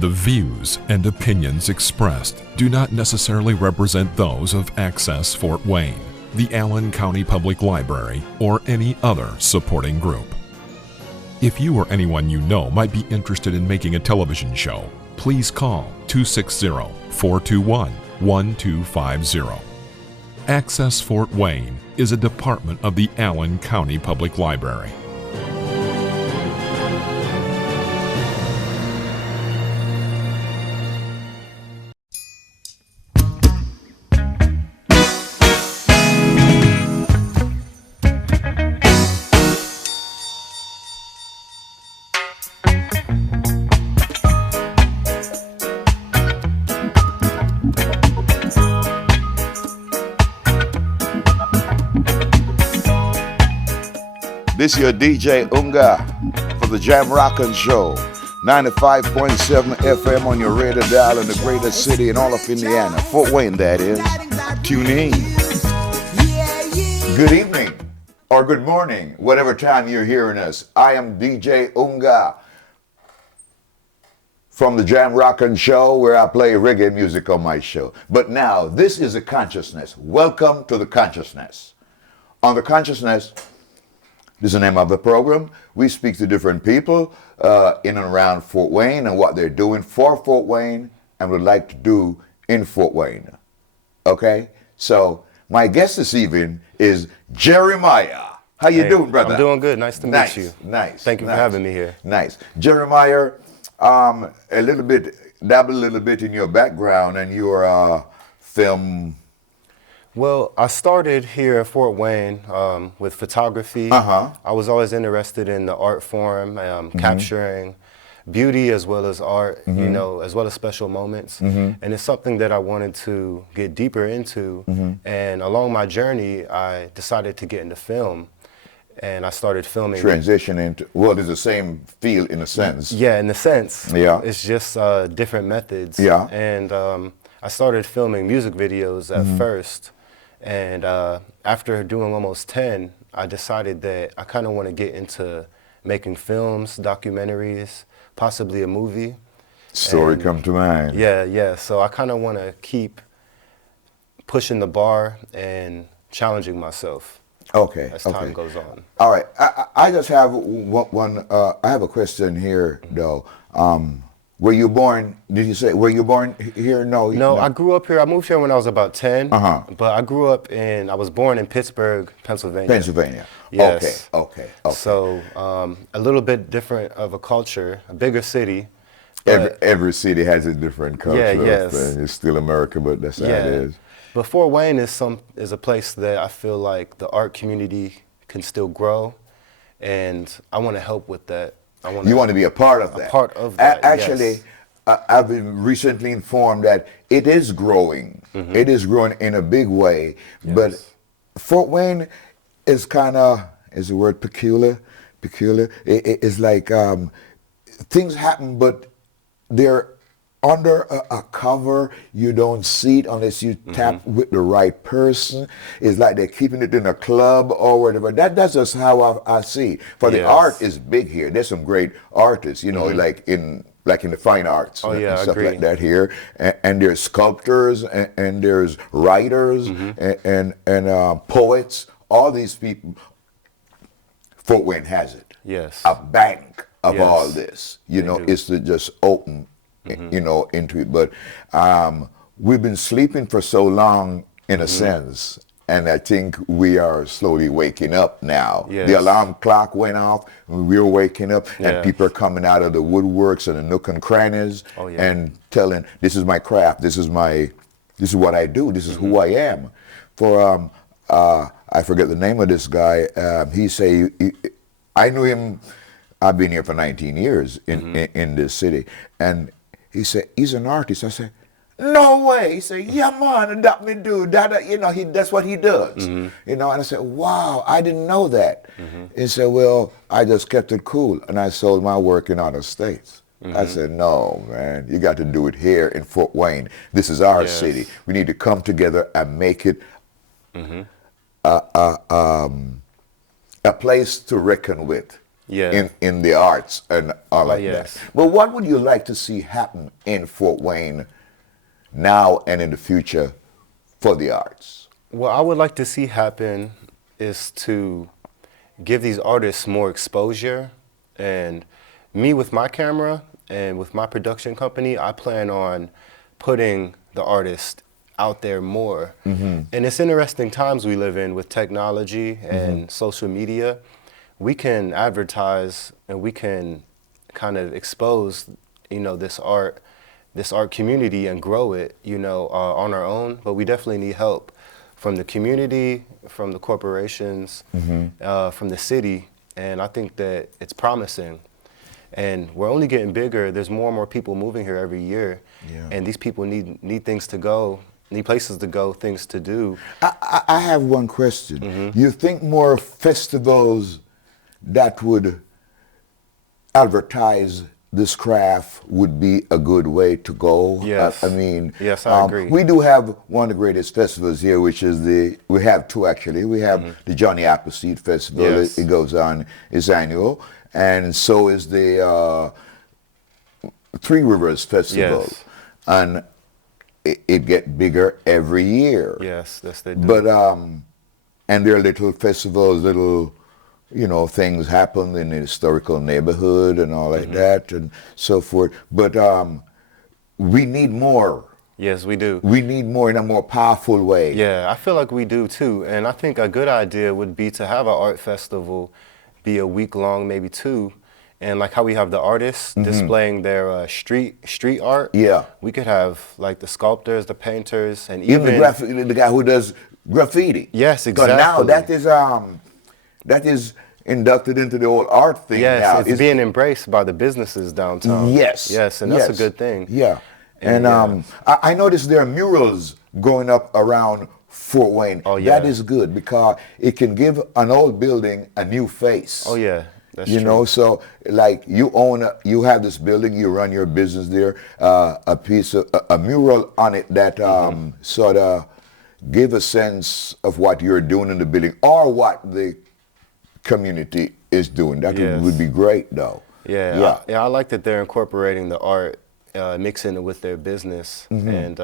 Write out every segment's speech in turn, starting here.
The views and opinions expressed do not necessarily represent those of Access Fort Wayne, the Allen County Public Library, or any other supporting group. If you or anyone you know might be interested in making a television show, please call 260-421-1250. Access Fort Wayne is a department of the Allen County Public Library. This is your DJ Unga for the Jam Rockin' Show, 95.7 FM on your radio dial in the greater city and all of Indiana, Fort Wayne that is. Tune in. Good evening or good morning, whatever time you're hearing us. I am DJ Unga from the Jam Rockin' Show, where I play reggae music on my show. But now, this is the consciousness. Welcome to the consciousness. On the consciousness, this is the name of the program. We speak to different people in and around Fort Wayne and what they're doing for Fort Wayne and would like to do in Fort Wayne. Okay? So my guest this evening is Jeremiah. How you doing, brother? I'm doing good. Nice to meet you. Nice. Thank you for having me here. Nice. Jeremiah, dabble a little bit in your background and your film. Well, I started here at Fort Wayne with photography. I was always interested in the art form, capturing beauty as well as art, you know, as well as special moments. And it's something that I wanted to get deeper into. And along my journey, I decided to get into film. And I started filming. Transition into, well, it's the same field in a sense. Yeah, in a sense. Yeah. It's just different methods. Yeah. And I started filming music videos at first. And after doing almost 10, I decided that I kind of want to get into making films, documentaries, possibly a movie. Story come to mind. Yeah. So I kind of want to keep pushing the bar and challenging myself. Okay. As time goes on. All right. I just have one. I have a question here, though. Were you born, did you say, were you born here? No. No, I grew up here. I moved here when I was about 10. But I grew up I was born in Pittsburgh, Pennsylvania. Pennsylvania. Yes. Okay. So a little bit different of a culture, a bigger city. Every city has a different culture. Yeah, yes. It's still America, but that's how it is. But Fort Wayne is a place that I feel like the art community can still grow, and I want to help with that. You want to be a part of that? A part of that, Actually, yes. I've been recently informed that it is growing. It is growing in a big way. Yes. But Fort Wayne is kind of, is the word peculiar? It's like things happen, but they're under a cover. You don't see it unless you tap with the right person. It's like they're keeping it in a club or whatever. That's just how I see it. For the art is big here. There's some great artists, you know, like in the fine arts and stuff like that here. And there's sculptors and there's writers and poets. All these people. Fort Wayne has it. Yes. A bank of all this. You know, it's to just open. You know, into it. But we've been sleeping for so long, in a sense, and I think we are slowly waking up now. Yes. The alarm clock went off, we're waking up, and people are coming out of the woodworks and the nook and crannies and telling, this is my craft, this is what I do, this is who I am. For, I forget the name of this guy, he say, I knew him, I've been here for 19 years in this city, and he said, he's an artist. I said, no way. He said, yeah, man, that me do. You know, that's what he does. You know, and I said, wow, I didn't know that. He said, well, I just kept it cool, and I sold my work in other states. I said, no, man, you got to do it here in Fort Wayne. This is our city. We need to come together and make it a place to reckon with. in the arts and all like yes. that. But what would you like to see happen in Fort Wayne now and in the future for the arts? What I would like to see happen is to give these artists more exposure. And me with my camera and with my production company, I plan on putting the artist out there more. And it's interesting times we live in with technology and social media. We can advertise and we can kind of expose, this art community and grow it, on our own. But we definitely need help from the community, from the corporations, from the city. And I think that it's promising. And we're only getting bigger. There's more and more people moving here every year. Yeah. And these people need things to go, need places to go, things to do. I have one question. You think more festivals that would advertise this craft would be a good way to go? Yes. Yes, I agree. We do have one of the greatest festivals here, which is we have two actually. We have the Johnny Appleseed Festival. Yes. It goes on, it's annual. And so is the Three Rivers Festival. Yes. And it gets bigger every year. Yes, they do. But, and there are little festivals, little, things happen in the historical neighborhood and all like that and so forth. But we need more. Yes, we do. We need more in a more powerful way. Yeah, I feel like we do too. And I think a good idea would be to have an art festival be a week long, maybe 2. And like how we have the artists displaying their street art. Yeah. We could have like the sculptors, the painters, and even the guy who does graffiti. Yes, exactly. So now that is inducted into the old art thing now. Yes, it's being embraced by the businesses downtown. Yes. Yes, and that's a good thing. Yeah. And I noticed there are murals going up around Fort Wayne. Oh, yeah. That is good because it can give an old building a new face. Oh, yeah. That's true. So like you have this building, you run your business there, a mural on it that sort of give a sense of what you're doing in the building or what the community is doing. That would be great, though. Yeah. I like that they're incorporating the art, mixing it with their business, and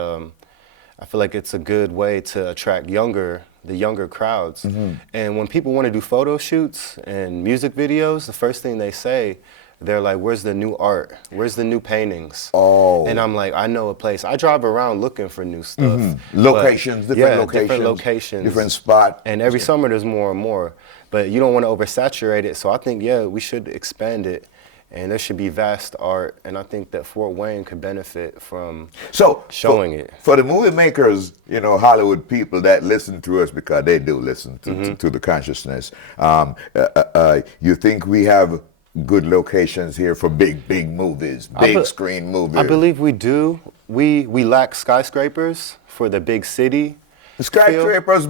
I feel like it's a good way to attract the younger crowds. And when people want to do photo shoots and music videos, the first thing they say, they're like, where's the new art? Where's the new paintings? Oh. And I'm like, I know a place. I drive around looking for new stuff. Locations, different locations. Different spot. And every summer there's more and more. But you don't want to oversaturate it. So I think, we should expand it. And there should be vast art, and I think that Fort Wayne could benefit from showing it. For the movie makers, Hollywood people that listen to us, because they do listen to the consciousness, you think we have good locations here for big movies, screen movies? I believe we do. We lack skyscrapers for the big city. The skyscrapers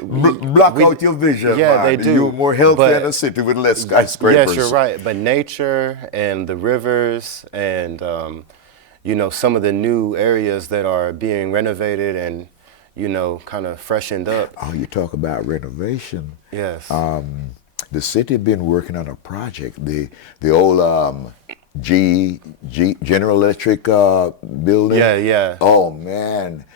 block out your vision. Yeah, they do. You're more healthy in a city with less skyscrapers. Yes, you're right. But nature and the rivers and, some of the new areas that are being renovated and, kind of freshened up. Oh, you talk about renovation. Yes. The city been working on a project. The old General Electric building. Yeah. Oh, man.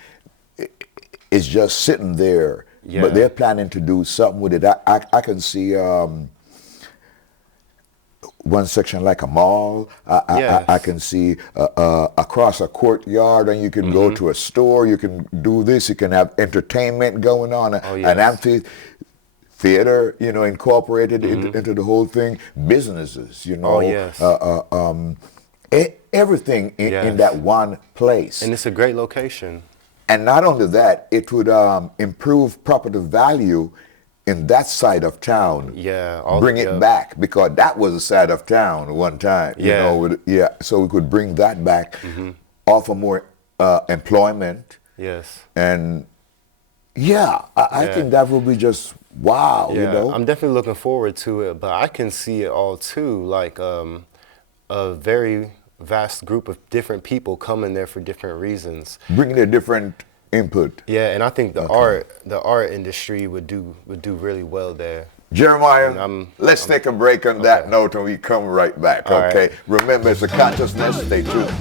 It's just sitting there, but they're planning to do something with it. I can see one section like a mall. I can see across a courtyard, and you can go to a store. You can do this. You can have entertainment going on, an amphitheater, incorporated into the whole thing. Businesses, everything in that one place. And it's a great location. And not only that, it would improve property value in that side of town. Yeah. Bring it back, because that was a side of town one time. So we could bring that back, offer more employment. Yes. And I think that would be just wow. I'm definitely looking forward to it, but I can see it all too, like a very vast group of different people coming there for different reasons, bringing a different input. Yeah, and I think the art industry would do really well there. Jeremiah, let's take a break on that note and we come right back, okay? Right. Remember, it's a consciousness. Stay tuned.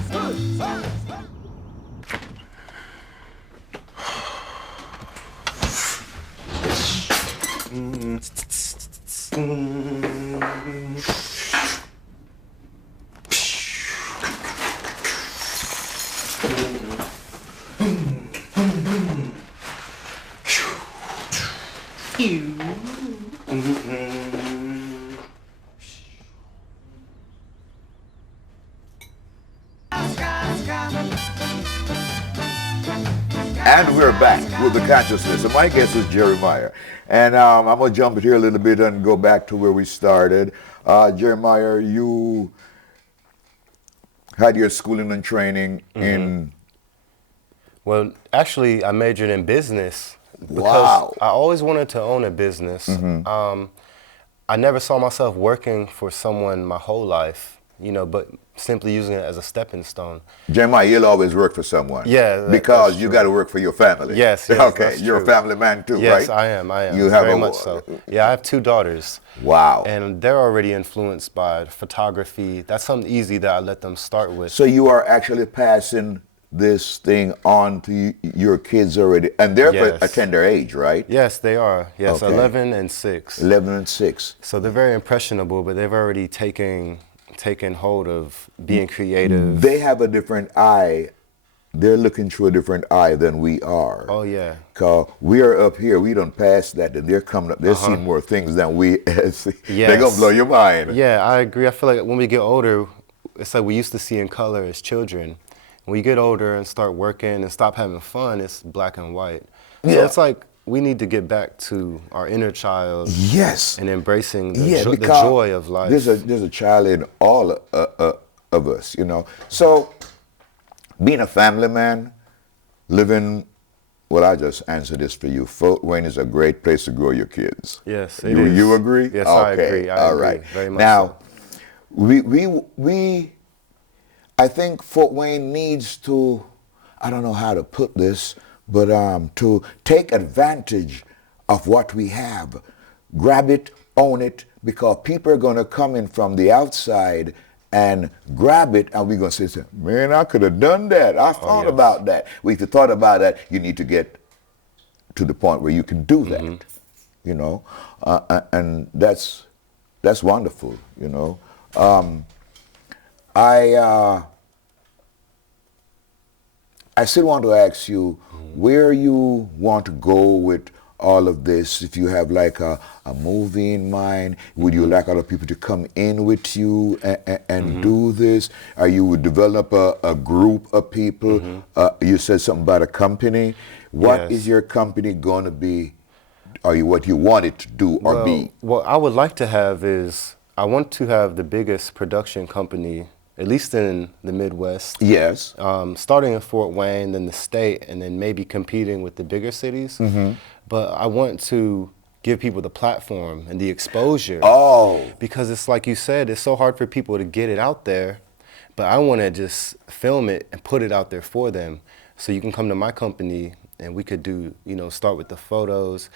And we're back with the consciousness. And my guest is Jeremiah. And I'm going to jump here a little bit and go back to where we started. Jeremiah, you had your schooling and training in... Well, actually, I majored in business. Because I always wanted to own a business. I never saw myself working for someone my whole life, you know, but simply using it as a stepping stone. Jeremiah, you'll always work for someone. Yeah, because you got to work for your family. Yes, okay, you're a family man too, yes, right? Yes, I am. You have very much so. Yeah, I have 2 daughters. Wow. And they're already influenced by photography. That's something easy that I let them start with. So you are actually passing this thing on to your kids already, and they're a tender age, right? Yes, they are. Yes, okay. 11 and 6. 11 and 6. So they're very impressionable, but they've already taken hold of being creative. They have a different eye. They're looking through a different eye than we are. Oh yeah. Cause we are up here, we don't pass that, and they're coming up. They're seeing more things than we see. Yes. They're gonna blow your mind. Yeah, I agree. I feel like when we get older, it's like we used to see in color as children. When we get older and start working and stop having fun, it's black and white. So it's like we need to get back to our inner child. Yes. And embracing the joy of life. There's a child in all of us, you know. So being a family man, living, well, I just answered this for you. Fort Wayne is a great place to grow your kids. Yes, it is. You agree? Yes, okay. I agree. Right. Very much now, so. I think Fort Wayne needs to, I don't know how to put this, but to take advantage of what we have. Grab it, own it, because people are going to come in from the outside and grab it, and we're going to say, man, I could have done that. I thought about that. Well, if you thought about that, you need to get to the point where you can do that, you know, and that's wonderful, you know. I still want to ask you where you want to go with all of this. If you have like a movie in mind, would you like other people to come in with you and do this? Or you would develop a group of people? You said something about a company. What is your company going to be, or what you want it to do or be? What I would like to have is, I want to have the biggest production company, at least in the Midwest. Yes. Starting in Fort Wayne, then the state, and then maybe competing with the bigger cities. But I want to give people the platform and the exposure. Oh. Because it's like you said, it's so hard for people to get it out there. But I want to just film it and put it out there for them. So you can come to my company and we could do, you know, start with the photos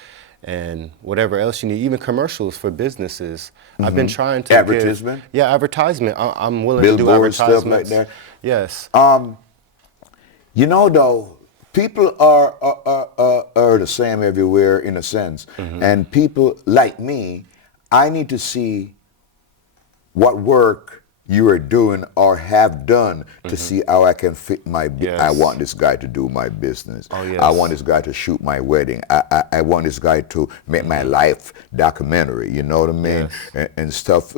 and whatever else you need, even commercials for businesses. I've been trying to advertisement. Advertisement. I'm willing Billboard to do advertisements. Stuff like that. Yes. You know, though, people are the same everywhere in a sense, and people like me, I need to see what work you are doing or have done to see how I can fit my I want this guy to do my business. Oh, yes. I want this guy to shoot my wedding. I want this guy to make my life documentary, you know what I mean? Yes. And stuff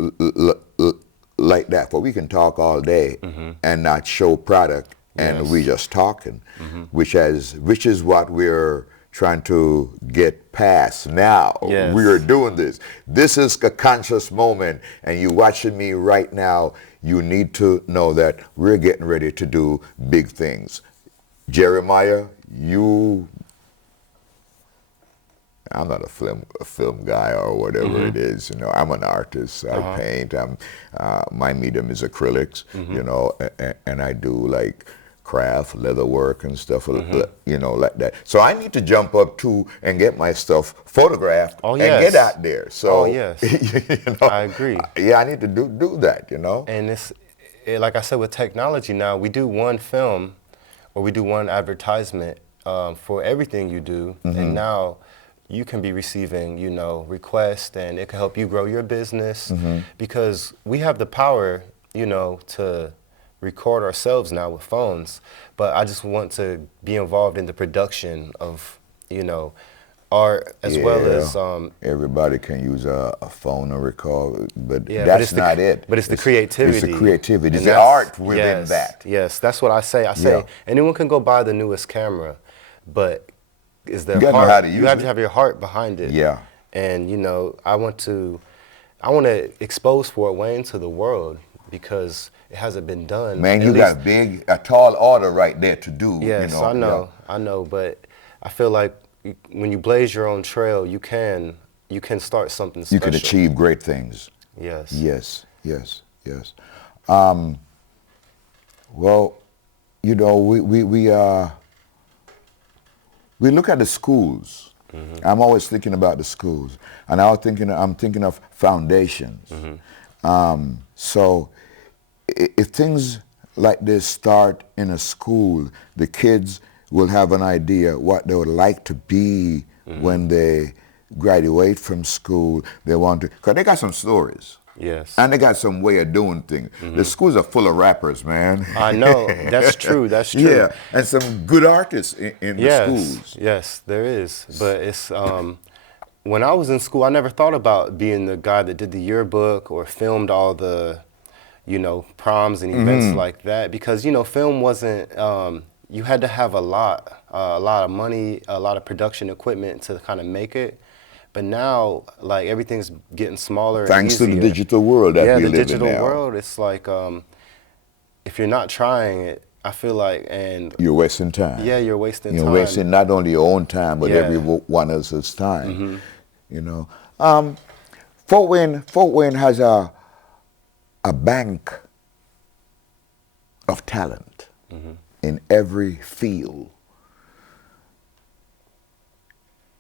like that. But we can talk all day and not show product, and we just talking, which is what we're trying to get past now. Yes. We are doing this. This is a conscious moment, and you watching me right now, you need to know that we're getting ready to do big things. Jeremiah, I'm not a film guy or whatever it is, you know. I'm an artist. I paint. My medium is acrylics, you know, and I do like craft, leather work and stuff, you know, like that. So I need to jump up too and get my stuff photographed and get out there. So, yes, you know, I agree. Yeah, I need to do that, you know. And like I said, with technology now, we do one film or we do one advertisement for everything you do, and now you can be receiving, you know, requests, and it can help you grow your business because we have the power, you know, to record ourselves now with phones, but I just want to be involved in the production of, you know, art as well as everybody can use a phone to record, but yeah, that's not it. But it's the creativity. It's the creativity. It's the art within yes, that. Yes, that's what I say. I say anyone can go buy the newest camera, but is their you heart? Know how to use you have it. to have your heart behind it. Yeah. And you know, I want to expose Fort Wayne to the world because it hasn't been done. Man, you got a tall order right there to do. Yes, you know? I know, but I feel like when you blaze your own trail, you can start something special. You can achieve great things. Yes. Yes, yes, yes. Well, you know, we look at the schools. I'm always thinking about the schools, and I'm thinking of foundations. So if things like this start in a school, the kids will have an idea what they would like to be when they graduate from school. They want to, because they got some stories. Yes. And they got some way of doing things. The schools are full of rappers, man. I know. That's true. That's true. Yeah, and some good artists in the schools. Yes, there is. But it's when I was in school, I never thought about being the guy that did the yearbook or filmed all the, you know, proms and events like that, because you know, film wasn't. You had to have a lot of money, a lot of production equipment to kind of make it. But now, like, everything's getting smaller. Thanks and to the digital world that we live in now. Yeah, the digital world. It's like if you're not trying it, I feel like, and you're wasting time. Yeah, you're wasting time. You're wasting not only your own time, but everyone else's time. You know, Fort Wayne has a bank of talent in every field.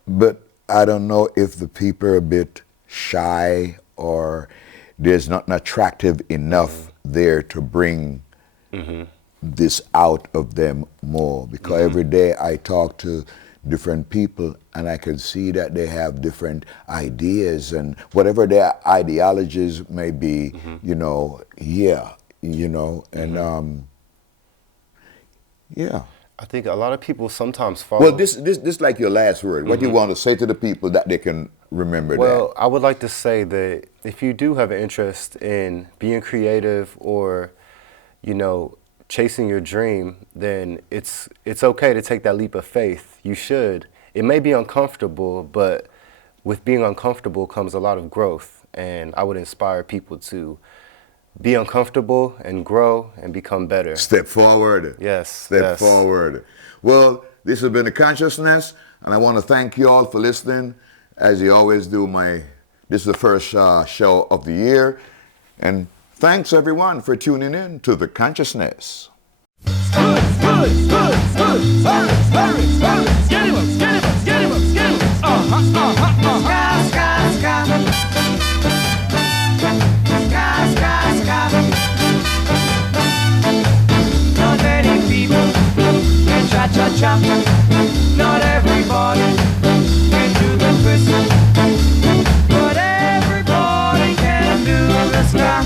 But I don't know if the people are a bit shy or there's not attractive enough there to bring this out of them more. Because every day I talk to different people and I can see that they have different ideas and whatever their ideologies may be, you know, you know, and I think a lot of people sometimes follow. Well, this like your last word. What do you want to say to the people that they can remember that? Well, I would like to say that if you do have an interest in being creative or, you know, chasing your dream, then it's okay to take that leap of faith. You should. It may be uncomfortable, but with being uncomfortable comes a lot of growth. And I would inspire people to be uncomfortable and grow and become better. Step forward. Yes. Step forward. Well, this has been The Consciousness, and I want to thank you all for listening. As you always do, this is the first show of the year, and thanks everyone for tuning in to The Consciousness. Not many people can cha-cha-cha. Not everybody can do the twist, but everybody can do the ska.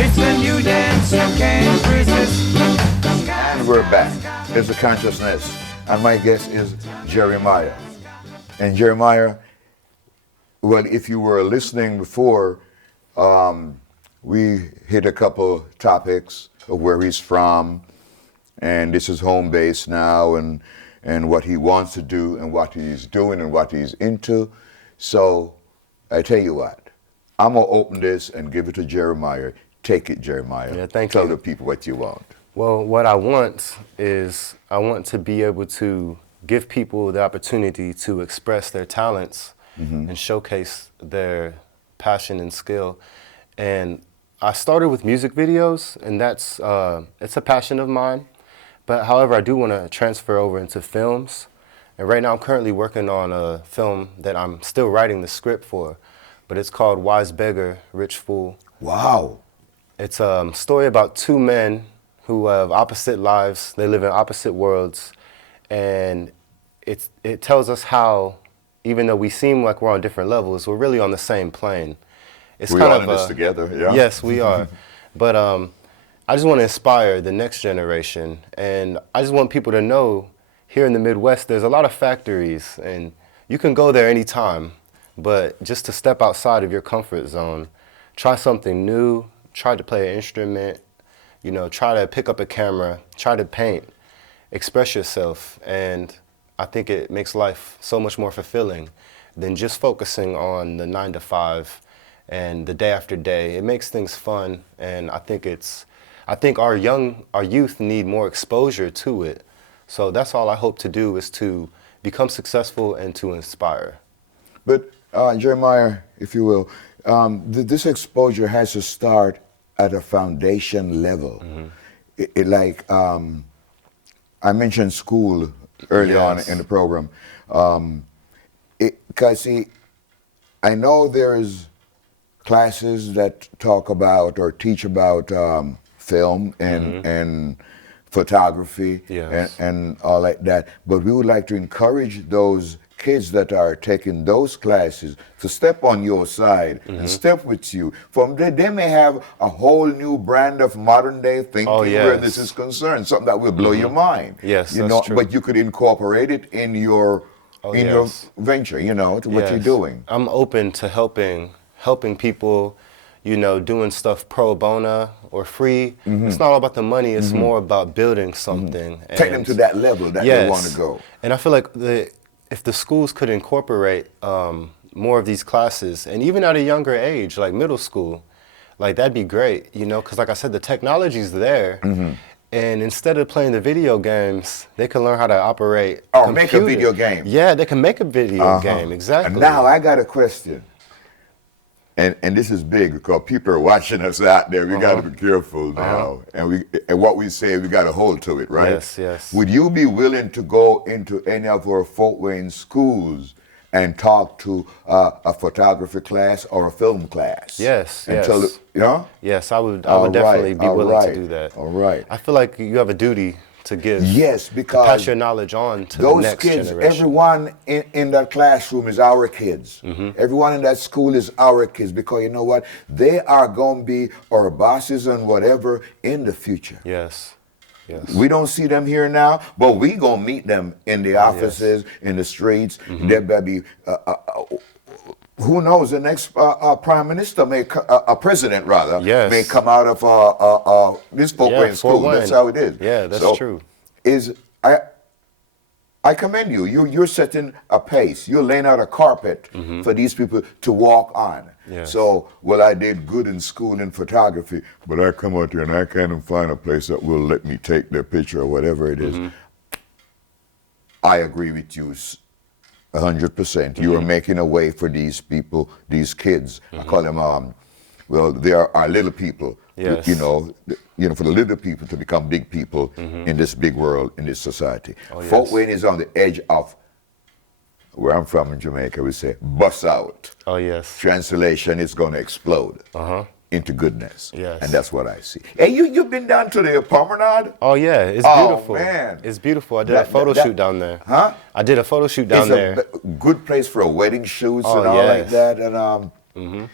It's a new dance you can't resist. And we're back. It's The Consciousness, and my guest is Jeremiah. And Jeremiah, well, if you were listening before, we hit a couple topics of where he's from, and this is home base now, and what he wants to do, and what he's doing, and what he's into. So I tell you what, I'm gonna open this and give it to Jeremiah. Take it, Jeremiah. Yeah, thank you. Tell the people what you want. Well, what I want is I want to be able to give people the opportunity to express their talents and showcase their passion and skill. And I started with music videos, and that's it's a passion of mine. But however, I do want to transfer over into films. And right now I'm currently working on a film that I'm still writing the script for, but it's called Wise Beggar, Rich Fool. Wow. It's a story about two men who have opposite lives. They live in opposite worlds. And it tells us how, even though we seem like we're on different levels, we're really on the same plane. It's We're kind all of in this together, yeah? Yes, we are. But I just want to inspire the next generation. And I just want people to know here in the Midwest, there's a lot of factories, and you can go there anytime. But just to step outside of your comfort zone, try something new, try to play an instrument, you know, try to pick up a camera, try to paint, express yourself. And I think it makes life so much more fulfilling than just focusing on the 9 to 5 and the day after day. It makes things fun, and I think our youth need more exposure to it. So that's all I hope to do, is to become successful and to inspire. But Jeremiah, if you will, this exposure has to start at a foundation level. I mentioned school early on in the program. Because I know there's classes that talk about or teach about film and photography and all like that. But we would like to encourage those kids that are taking those classes to step on your side and step with you. From there, they may have a whole new brand of modern day thinking where this is concerned, something that will blow your mind. Yes, you that's know, true. but you could incorporate it in your your venture, you know, to what you're doing. I'm open to helping people, you know, doing stuff pro bono or free. It's not all about the money, it's more about building something. Take them to that level that they want to go. And I feel like if the schools could incorporate more of these classes, and even at a younger age, like middle school, like that'd be great, you know, because like I said, the technology's there. And instead of playing the video games, they can learn how to operate or make a video game. Yeah, they can make a video game, exactly. And now I got a question. And this is big because people are watching us out there. We got to be careful now. And what we say, we got to hold to it, right? Yes, yes. Would you be willing to go into any of our Fort Wayne schools and talk to a photography class or a film class? Yes, and yes. You know? Yes, I would definitely be willing to do that. All right. I feel like you have a duty to give. Yes, because to pass your knowledge on to the next kids, generation. everyone in that classroom is our kids. Everyone in that school is our kids, because you know what? They are going to be our bosses and whatever in the future. Yes. Yes. We don't see them here now, but we going to meet them in the offices, in the streets. There may be, who knows, the next prime minister a president rather, may come out of this Fort Wayne school. That's how it is. Yeah, that's true. I commend you. You're setting a pace. You're laying out a carpet for these people to walk on. Yes. So, well, I did good in school in photography, but I come out here and I can't even find a place that will let me take their picture or whatever it is. I agree with you 100%. You are making a way for these people, these kids. I call them, well, they are our little people. Yes. You know, for the little people to become big people in this big world, in this society. Fort Wayne is on the edge of, where I'm from in Jamaica, we say, bust out. Oh, yes. Translation, it's going to explode into goodness. Yes. And that's what I see. Hey, you've been down to the Promenade? Oh, yeah, it's beautiful. Oh, man. It's beautiful. I did a photo shoot down there. Huh? I did a photo shoot down there. It's a good place for a wedding shoots and all like that. And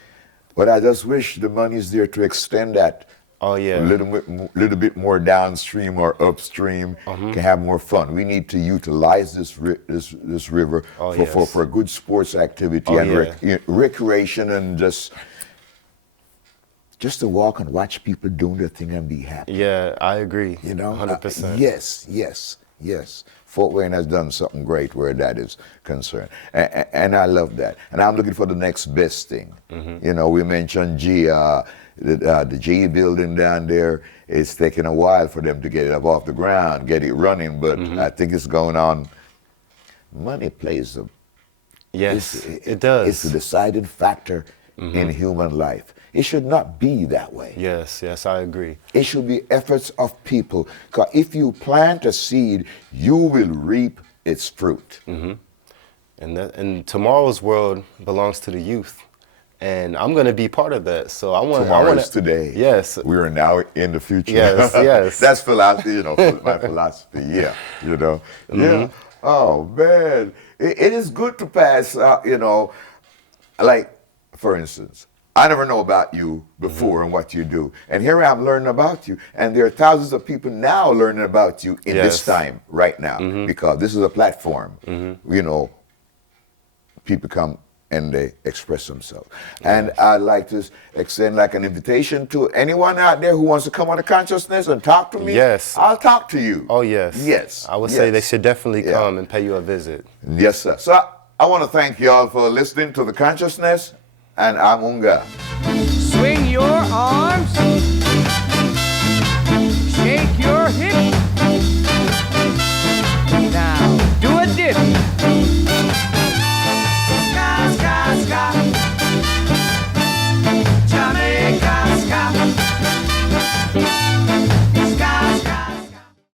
but I just wish the money's there to extend that. Oh, yeah. A little bit more downstream or upstream, can have more fun. We need to utilize this river for a good sports activity and recreation, and just to walk and watch people doing their thing and be happy. Yeah, I agree. You know, 100%. Yes. Fort Wayne has done something great where that is concerned, and I love that. And I'm looking for the next best thing. You know, we mentioned the G building down there. It's taking a while for them to get it up off the ground, get it running, but I think it's going on. Money plays it does. It's a deciding factor in human life. It should not be that way. Yes, I agree. It should be efforts of people. Because if you plant a seed, you will reap its fruit. And tomorrow's world belongs to the youth. And I'm going to be part of that. So Tomorrow is today. Yes. We are now in the future. Yes. That's philosophy, my philosophy. Yeah. Yeah. Oh, man. It is good to pass, like, for instance, I never know about you before and what you do. And here I am learning about you. And there are thousands of people now learning about you in this time, right now, because this is a platform. People come and they express themselves. And I'd like to extend like an invitation to anyone out there who wants to come on the consciousness and talk to me. Yes. I'll talk to you. Oh, yes. Yes. I would say they should definitely come and pay you a visit. Yes, sir. So I want to thank you all for listening to The Consciousness, and I'm Unga. Swing your arms